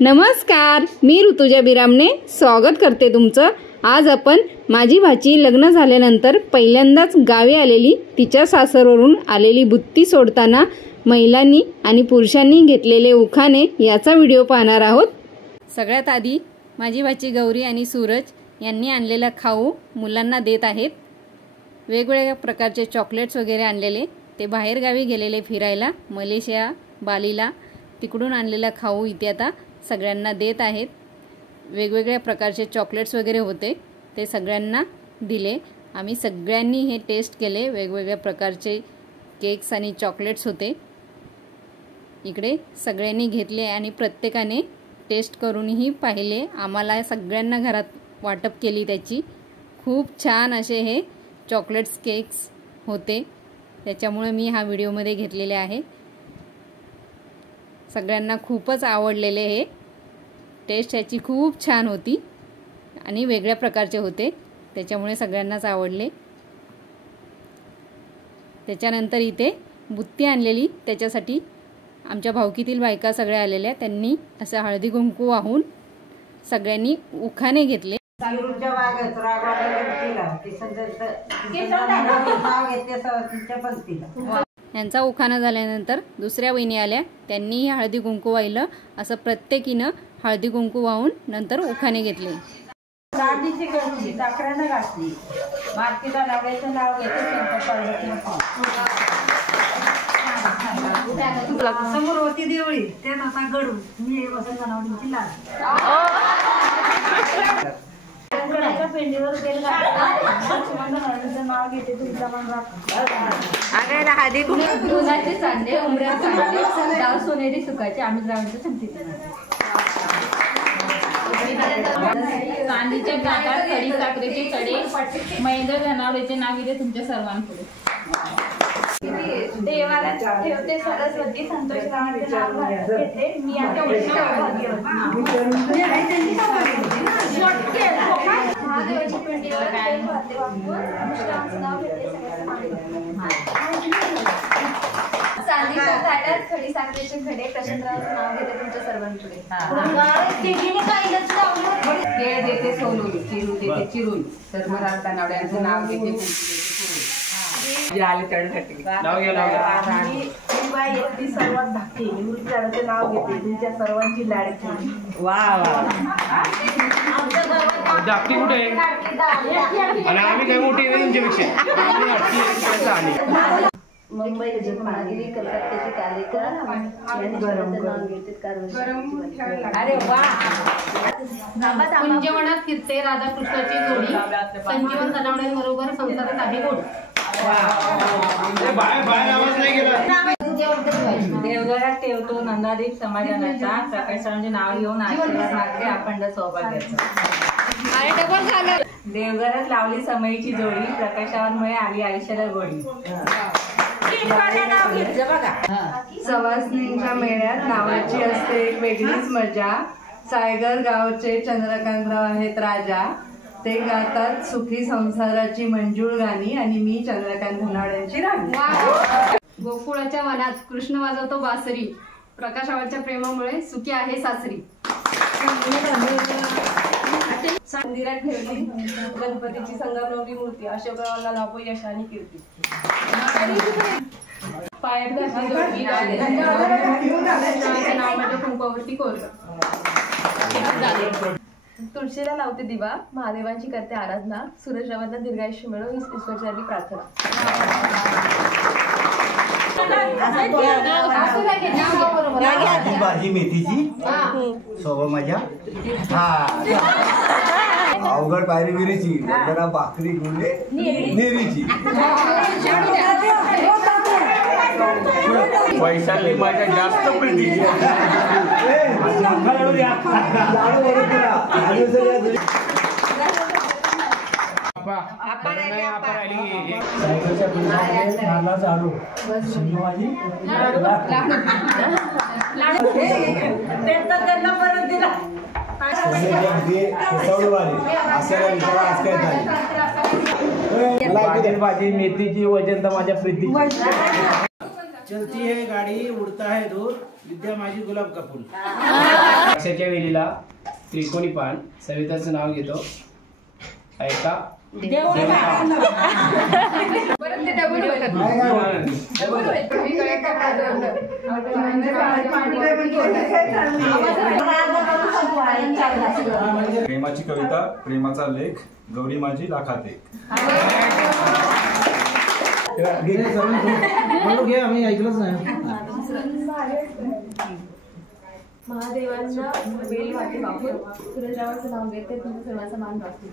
नमस्कार, मी ऋतुजा बिरामने स्वागत करते तुमचं। आज आपण माझी भाची लग्न झाल्यानंतर पहिल्यांदाच गावी आलेली तिच्या सासरवरून आलेली बुत्ती सोडताना महिलांनी आणि पुरुषांनी घेतलेले उखाणे याचा व्हिडिओ पाहणार आहोत। सगळ्यात आधी माझी भाची गौरी आणि सूरज यांनी आणलेला खाऊ मुलांना देत आहेत। वेगवेगळ्या प्रकारचे चॉकलेट्स वगैरे आणलेले, ते बाहेर गावी गेलेले फिरायला मलेशिया बालीला, तिकडून आणलेला खाऊ इथे आता सगळ्यांना देत आहेत। वेगवेगळ्या प्रकारचे चॉकलेट्स वगैरे होते, ते सगळ्यांना दिले। आम्ही सगळ्यांनी हे टेस्ट केले। वेगवेगळ्या प्रकारचे केक्स आणि चॉकलेट्स होते। इकडे सगळ्यांनी घेतले आणि प्रत्येकाने टेस्ट करूनही पाहिले। आम्हाला सगळ्यांना घरात वाटप केली त्याची। खूप छान असे हे चॉकलेट्स केक्स होते, त्याच्यामुळे मी हा व्हिडिओमध्ये घेतलेले आहे। सगळ्यांना खूपच आवडलेले हे टेस्ट याची खूप छान होती आणि वेगळ्या प्रकारचे होते, त्याच्यामुळे सगळ्यांनाच आवडले। त्याच्यानंतर इथे बुत्ती आणलेली, त्याच्यासाठी आमच्या भावकीतील बायका सगळ्या आलेल्या, त्यांनी असं हळदी कुंकू वाहून सगळ्यांनी उखाणे घेतले। यांचा उखाणा झाल्यानंतर दुसऱ्या वहिनी आल्या, त्यांनी हळदी कुंकू वाहिलं। असं प्रत्येकीनं हळदी कुंकू वाहून नंतर उखाणे घेतले। चांदीची कळशी साखरेनं घातली, मातीला लागायचं नाव घेते समोर होती देवळी, त्यात आता गडून मी वसंत जनावरांची लाज शंकराच्या पेंडीवर तेल घालून नाव घेते तुमचा मन राखा। हळदी कुंकू दुधाचे सांडे, उमऱ्या सांडे, डाळ सोनेरी सुखाचे, आम्ही जाऊन सांगते। चांदीच्या गाठात खडी साखरेचे कडे, महेंद्र जनावरेचे नाव घेते तुमच्या सर्वांपुढे। देवाला ठेवते सरस्वती, संतोष रावांचे नाव घेते मी आता महादेवाची पेंडीवर नाव घेते चांदीच्या ताटात खडी साखरेचे खडे, प्रशांतरावांचे नाव घेते तुमच्या सर्वांपुढे। केळ देते सोलून, चिरू देते चिरून, सर्वराज तानावड्यांचं नाव घेते सर्वात धाकटी निवृत्तीचे नाव घेते तुमच्या सर्वांची लाडकी। वा वा, धाकटी कुठे आणि आम्ही काय मोठी तुमच्यापेक्षा। मुंबई महागिरी, कलकत्त्याची कालेकर, अरे वा। कुंजवनात फिरते राधाकृष्णाची जोडी, संजीवन जनावरांबरोबर संसारात आहे गोड। देवघरात ठेवतो नंदादीप समाजानाचा, प्रकाशांचे नाव घेऊन आशीर्वाद मागते अखंड सौभाग्याचा। देवघरात लावली समयीची जोडी, प्रकाशावरमुळे आली आयुष्याला गोडी। सवासनींच्या मेळ्यात नावाची असते एक वेगळीच मजा, सायगर गावचे चंद्रकांतराव आहेत राजा, ते गातात सुखी संसाराची मंजूळ गाणी आणि मी चंद्रकांत धनावड्यांची राणी। गोकुळाच्या वनात कृष्ण वाजवतो बासरी, प्रकाशावाच्या प्रेमामुळे सुखी आहे सासरी। मंदिरात ठेवली गणपतीची संगमरवरी मूर्ती, अशोकरावांना लाभो यश आणि कीर्ती। पायात घातली जोडवी, नाव माझ्या कुंकवावरती कोरलं। तुळशीला लावते दिवा, महादेवांची करते आराधना, सूरजरावांना दीर्घायुष्य मिळो ही ईश्वरचरणी प्रार्थना। भाजी मेथीची सोबत माझ्या अवघड पायरी विरीची, जरा भाकरी गुंडे नेरीची। वैशाली माझ्या जास्त प्रीतीची। भाजी मेथीची वजन तर माझ्या प्रीतीची। चलती है गाडी उडता है दूर विद्या माझी गुलाब का फूल. द्राक्षाच्या वेलीला त्रिकोणी पान सविताचं नाव घेतो. ऐका परत ते डबल होतात. प्रेमाची कविता प्रेमाचा लेख गौरी माझी लाखात एक. घे आम्ही ऐकलंच नाही. महादेवांना बेल वाटी वापरून सूर्यदेवाचं नाव घेते तुमच्या सर्वांचा मान राखते.